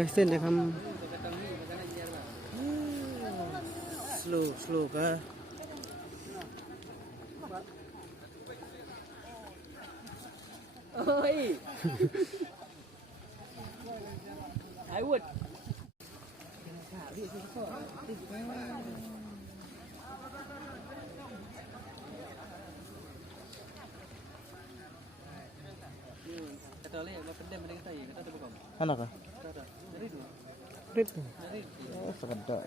Esen dah kamu slow kah? Oi, I would. Kata oleh apa pendem dengan saya kata tu bukan. Anak kah? Dari tu. Itu. Dari. Sekedar.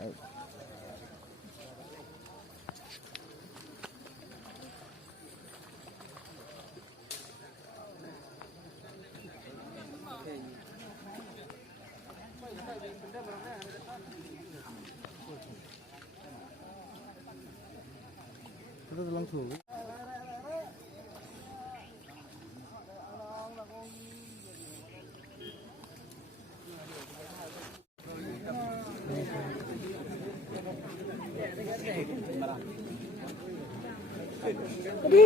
Itu dalam suhu. Tadi.